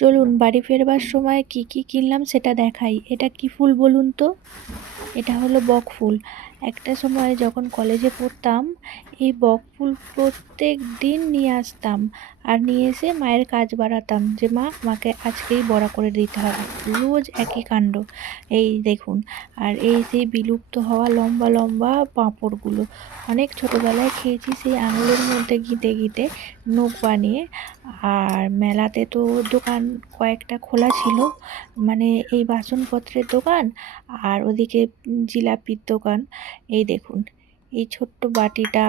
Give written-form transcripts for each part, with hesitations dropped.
চলুন বাড়ি ফেরবার সময় কি কি কিনলাম সেটা দেখাই। এটা কি ফুল বলুন তো? এটা হলো বক ফুল। একটা সময় যখন কলেজে পড়তাম এই বক ফুল প্রত্যেক দিন নিয়ে আসতাম, আর নিয়ে এসে মায়ের কাজ বাড়াতাম যে মা আমাকে আজকেই বড়া করে দিতে হবে। রোজ একই কাণ্ড। এই দেখুন, আর এই সেই বিলুপ্ত হওয়া লম্বা লম্বা পাঁপড়গুলো অনেক ছোটোবেলায় খেয়েছি, সেই আঙুলের মধ্যে গিঁতে গিঁতে নখ বানিয়ে। আর মেলাতে তো দোকান কয়েকটা খোলা ছিল, মানে এই বাসনপত্রের দোকান, আর ওদিকে জিলাপির দোকান। এই দেখুন, এই ছোট্ট বাটিটা,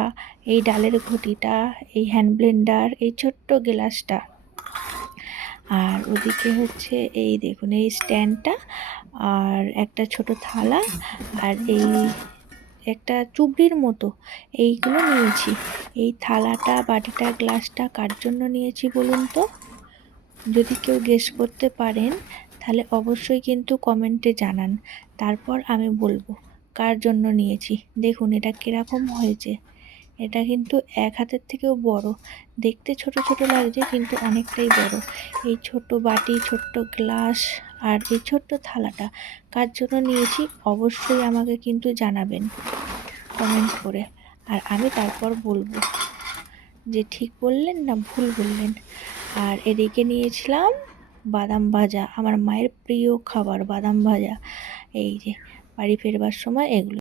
এই ডালের ঘটিটা, এই হ্যান্ড ব্লেন্ডার, এই ছোট্ট গ্লাসটা, আর ওদিকে হচ্ছে এই দেখুন এই স্ট্যান্ডটা, আর একটা ছোট থালা, আর এই একটা চুবড়ির মতো, এইগুলো নিয়েছি। এই থালাটা, বাটিটা, গ্লাসটা কার জন্য নিয়েছি বলুন তো? যদি কেউ গেস করতে পারেন তাহলে অবশ্যই কিন্তু কমেন্টে জানান, তারপর আমি বলবো কার জন্য নিয়েছি। দেখুন এটা কিরকম হয়েছে। এটা কিন্তু এক হাতের থেকেও বড়, দেখতে ছোট ছোট লাগছে কিন্তু অনেকটাই বড়। এই ছোট্ট বাটি, ছোট্ট গ্লাস, আর এই ছোট্ট থালাটা কার জন্য নিয়েছি অবশ্যই আমাকে কিন্তু জানাবেন কমেন্ট করে, আর আমি তারপর বলবো যে ঠিক বললেন না ভুল বললেন। আর এদিকে নিয়েছিলাম বাদাম ভাজা, আমার মায়ের প্রিয় খাবার বাদাম ভাজা। এই যে বাড়ি ফেরবার সময় এগুলো